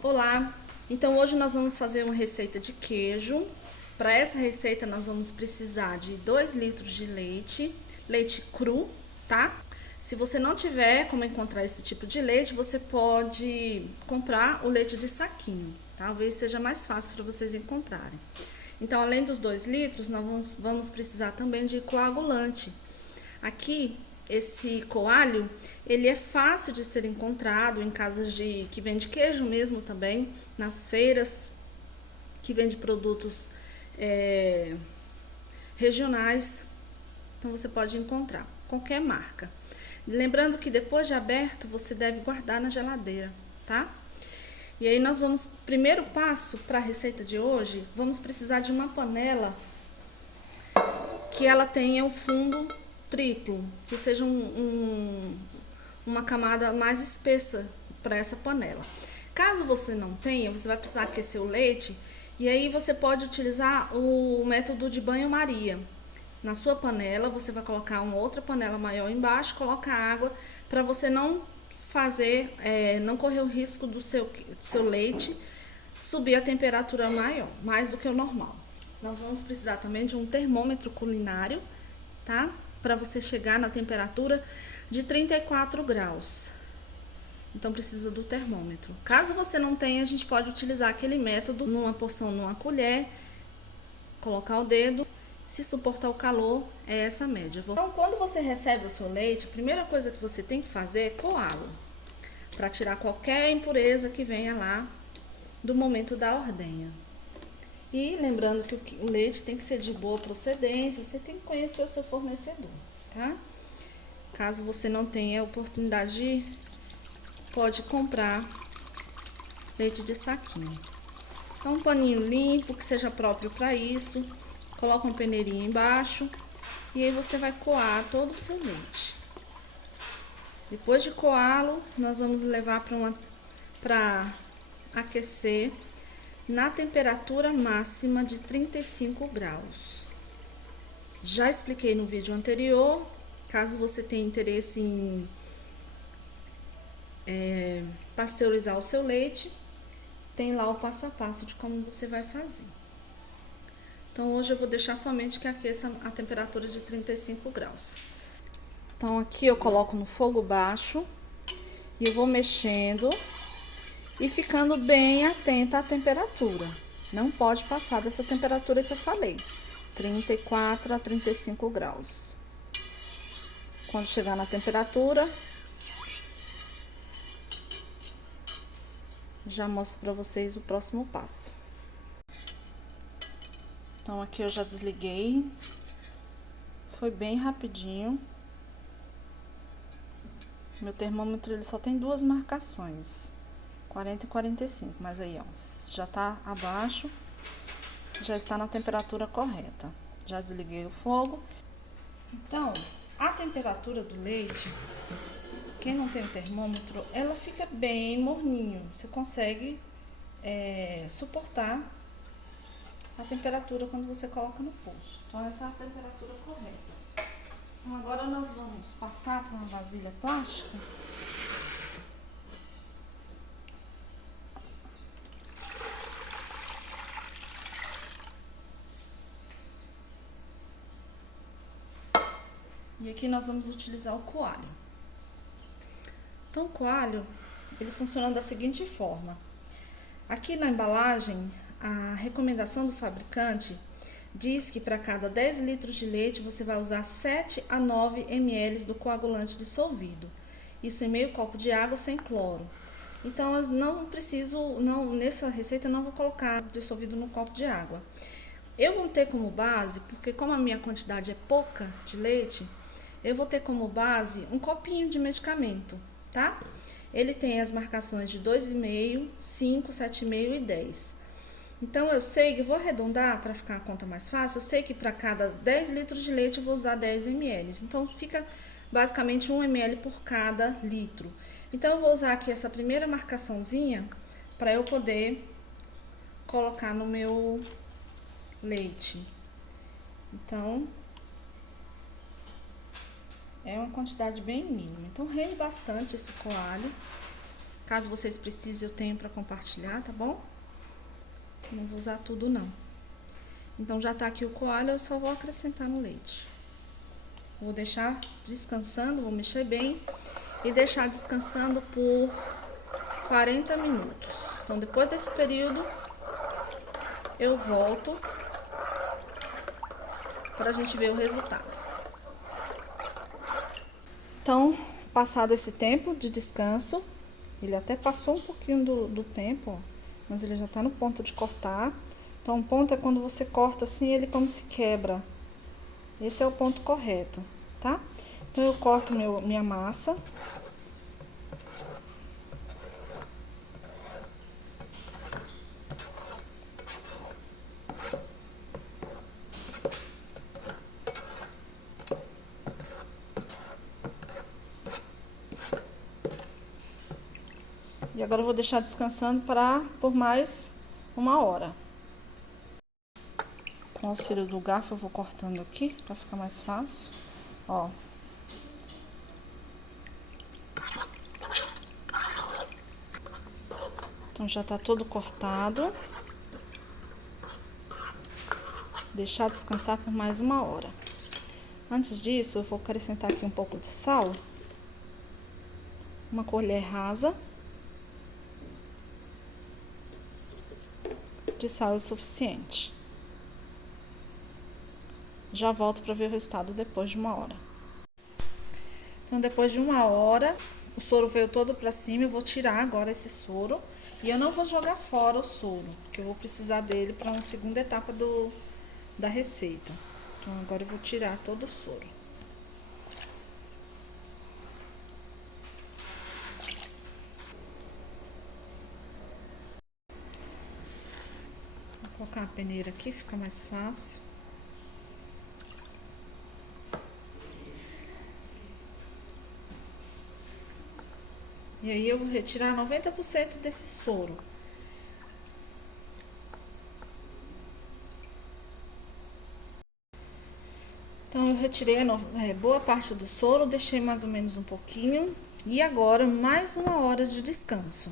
Olá! Então hoje nós vamos fazer uma receita de queijo. Para essa receita nós vamos precisar de 2 litros de leite, leite cru, tá? Se você não tiver como encontrar esse tipo de leite, você pode comprar o leite de saquinho, talvez seja mais fácil para vocês encontrarem. Então, além dos 2 litros, nós vamos precisar também de coagulante. Aqui, esse coalho, ele é fácil de ser encontrado em casas que vende queijo mesmo também, nas feiras que vende produtos regionais. Então, você pode encontrar qualquer marca. Lembrando que depois de aberto, você deve guardar na geladeira, tá? E aí nós vamos, primeiro passo para a receita de hoje, vamos precisar de uma panela que ela tenha o fundo triplo, que seja uma camada mais espessa para essa panela. Caso você não tenha, você vai precisar aquecer o leite e aí você pode utilizar o método de banho-maria. Na sua panela, você vai colocar uma outra panela maior embaixo, coloca água para você não não correr o risco do seu leite subir a temperatura maior, mais do que o normal. Nós vamos precisar também de um termômetro culinário, tá? Para você chegar na temperatura de 34 graus. Então precisa do termômetro. Caso você não tenha, a gente pode utilizar aquele método numa porção, numa colher, colocar o dedo. Se suportar o calor, é essa média. Então, quando você recebe o seu leite, a primeira coisa que você tem que fazer é coá-lo, para tirar qualquer impureza que venha lá do momento da ordenha. E lembrando que o leite tem que ser de boa procedência, você tem que conhecer o seu fornecedor, tá? Caso você não tenha oportunidade, pode comprar leite de saquinho. Então, um paninho limpo, que seja próprio para isso. Coloca uma peneirinha embaixo e aí você vai coar todo o seu leite. Depois de coá-lo, nós vamos levar para aquecer na temperatura máxima de 35 graus. Já expliquei no vídeo anterior, caso você tenha interesse em pasteurizar o seu leite, tem lá o passo a passo de como você vai fazer. Então, hoje eu vou deixar somente que aqueça a temperatura de 35 graus. Então, aqui eu coloco no fogo baixo e eu vou mexendo e ficando bem atenta à temperatura. Não pode passar dessa temperatura que eu falei, 34 a 35 graus. Quando chegar na temperatura, já mostro para vocês o próximo passo. Então, aqui eu já desliguei, foi bem rapidinho. Meu termômetro, ele só tem 2 marcações, 40 e 45, mas aí, ó, já tá abaixo, já está na temperatura correta. Já desliguei o fogo. Então, a temperatura do leite, quem não tem o termômetro, ela fica bem morninho. Você consegue suportar a temperatura quando você coloca no poço. Então, essa é a temperatura correta. Então, agora nós vamos passar para uma vasilha plástica. E aqui nós vamos utilizar o coalho. Então, o coalho, ele funciona da seguinte forma. Aqui na embalagem, a recomendação do fabricante diz que para cada 10 litros de leite, você vai usar 7 a 9 ml do coagulante dissolvido. Isso em meio copo de água sem cloro. Então, eu não preciso, nessa receita eu não vou colocar dissolvido no copo de água. Eu vou ter como base, porque como a minha quantidade é pouca de leite, eu vou ter como base um copinho de medicamento, tá? Ele tem as marcações de 2,5, 5, 7,5 e 10. Então, eu sei que eu vou arredondar para ficar a conta mais fácil. Eu sei que para cada 10 litros de leite eu vou usar 10 ml. Então, fica basicamente 1 ml por cada litro. Então, eu vou usar aqui essa primeira marcaçãozinha para eu poder colocar no meu leite. Então, é uma quantidade bem mínima. Então, rende bastante esse coalho Caso vocês precisem, eu tenho para compartilhar, tá bom? Não vou usar tudo, não. Então, já tá aqui o coalho, eu só vou acrescentar no leite. Vou deixar descansando, vou mexer bem e deixar descansando por 40 minutos. Então, depois desse período, eu volto pra gente ver o resultado. Então, passado esse tempo de descanso, ele até passou um pouquinho do tempo, ó, mas ele já tá no ponto de cortar. Então, o ponto é quando você corta assim, ele como se quebra. Esse é o ponto correto, tá? Então, eu corto minha massa. E agora eu vou deixar descansando por mais 1 hora. Com o auxílio do garfo eu vou cortando aqui, pra ficar mais fácil. Ó. Então, já tá todo cortado. Deixar descansar por mais 1 hora. Antes disso, eu vou acrescentar aqui um pouco de sal. Uma colher rasa. De sal é o suficiente. Já volto para ver o resultado depois de 1 hora. Então, depois de 1 hora, o soro veio todo para cima. Eu vou tirar agora esse soro. E eu não vou jogar fora o soro, porque eu vou precisar dele para uma segunda etapa da receita. Então, agora eu vou tirar todo o soro. Vou colocar a peneira aqui, fica mais fácil. E aí, eu vou retirar 90% desse soro. Então, eu retirei boa parte do soro, deixei mais ou menos um pouquinho. E agora, mais 1 hora de descanso.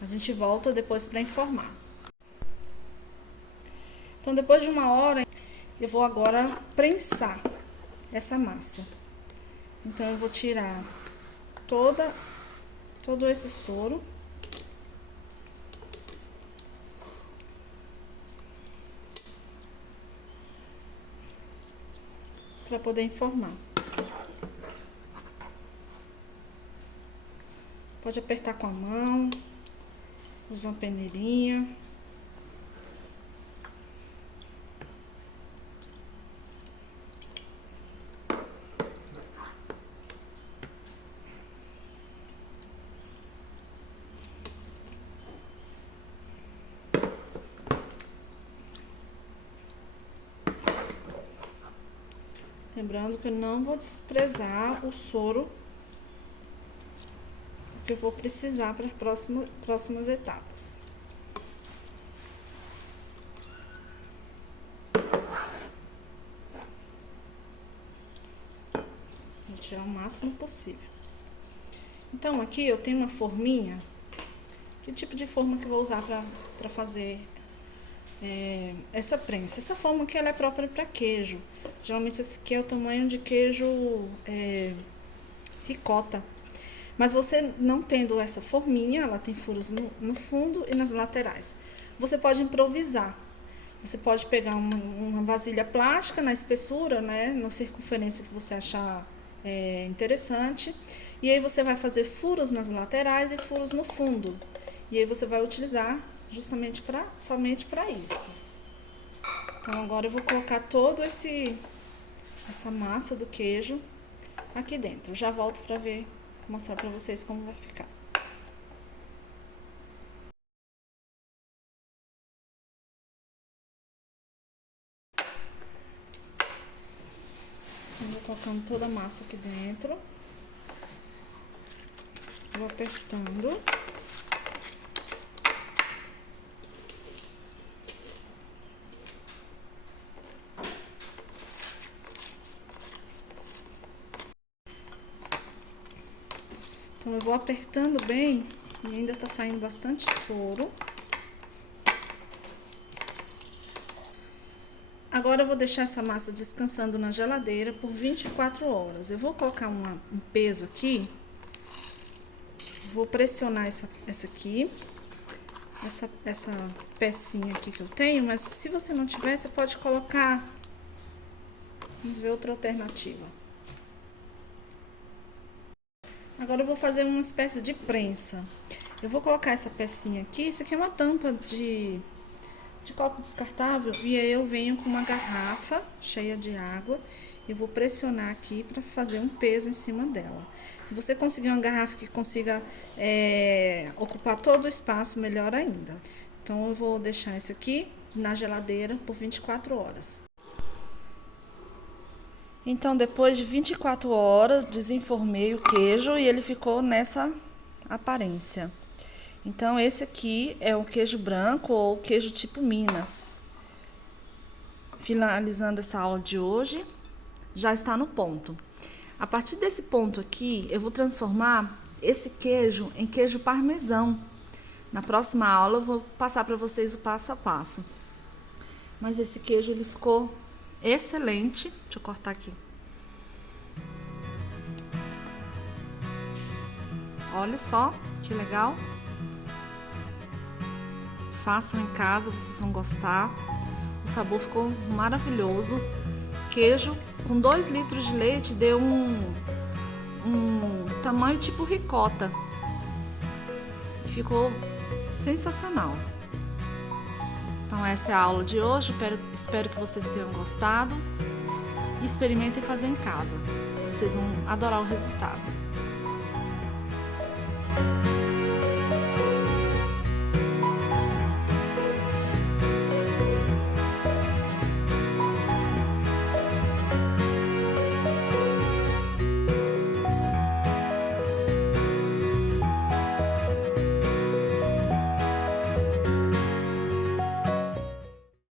A gente volta depois para informar. Então, depois de 1 hora, eu vou agora prensar essa massa. Então, eu vou tirar todo esse soro. Para poder informar. Pode apertar com a mão, usa uma peneirinha. Lembrando que eu não vou desprezar o soro, que eu vou precisar para as próximas etapas. Vou tirar o máximo possível. Então, aqui eu tenho uma forminha. Que tipo de forma que eu vou usar para fazer essa prensa? Essa forma aqui ela é própria para queijo. Geralmente esse aqui é o tamanho de queijo ricota. Mas você não tendo essa forminha, ela tem furos no fundo e nas laterais. Você pode improvisar. Você pode pegar uma vasilha plástica na espessura, né, na circunferência que você achar interessante. E aí você vai fazer furos nas laterais e furos no fundo. E aí você vai utilizar justamente somente para isso. Então agora eu vou colocar todo essa massa do queijo aqui dentro. Já volto para mostrar para vocês como vai ficar. Então, vou colocando toda a massa aqui dentro. Vou apertando. Então, eu vou apertando bem E ainda tá saindo bastante soro. Agora eu vou deixar essa massa descansando na geladeira por 24 horas. Eu vou colocar um peso aqui. Vou pressionar essa aqui. Essa pecinha aqui que eu tenho, mas se você não tiver, você pode colocar. Vamos ver outra alternativa. Agora eu vou fazer uma espécie de prensa. Eu vou colocar essa pecinha aqui. Isso aqui é uma tampa de copo descartável. E aí eu venho com uma garrafa cheia de água. Eu vou pressionar aqui para fazer um peso em cima dela. Se você conseguir uma garrafa que consiga ocupar todo o espaço, melhor ainda. Então eu vou deixar isso aqui na geladeira por 24 horas. Então depois de 24 horas desenformei o queijo e ele ficou nessa aparência. Então esse aqui é o queijo branco ou queijo tipo Minas. Finalizando essa aula de hoje, já está no ponto. A partir desse ponto aqui, eu vou transformar esse queijo em queijo parmesão. Na próxima aula eu vou passar para vocês o passo a passo. Mas esse queijo ele ficou excelente. Deixa eu cortar aqui. Olha só que legal. Façam em casa, vocês vão gostar. O sabor ficou maravilhoso. Queijo com 2 litros de leite deu um tamanho tipo ricota. Ficou sensacional. Então essa é a aula de hoje. Espero que vocês tenham gostado. E experimentem fazer em casa. Vocês vão adorar o resultado.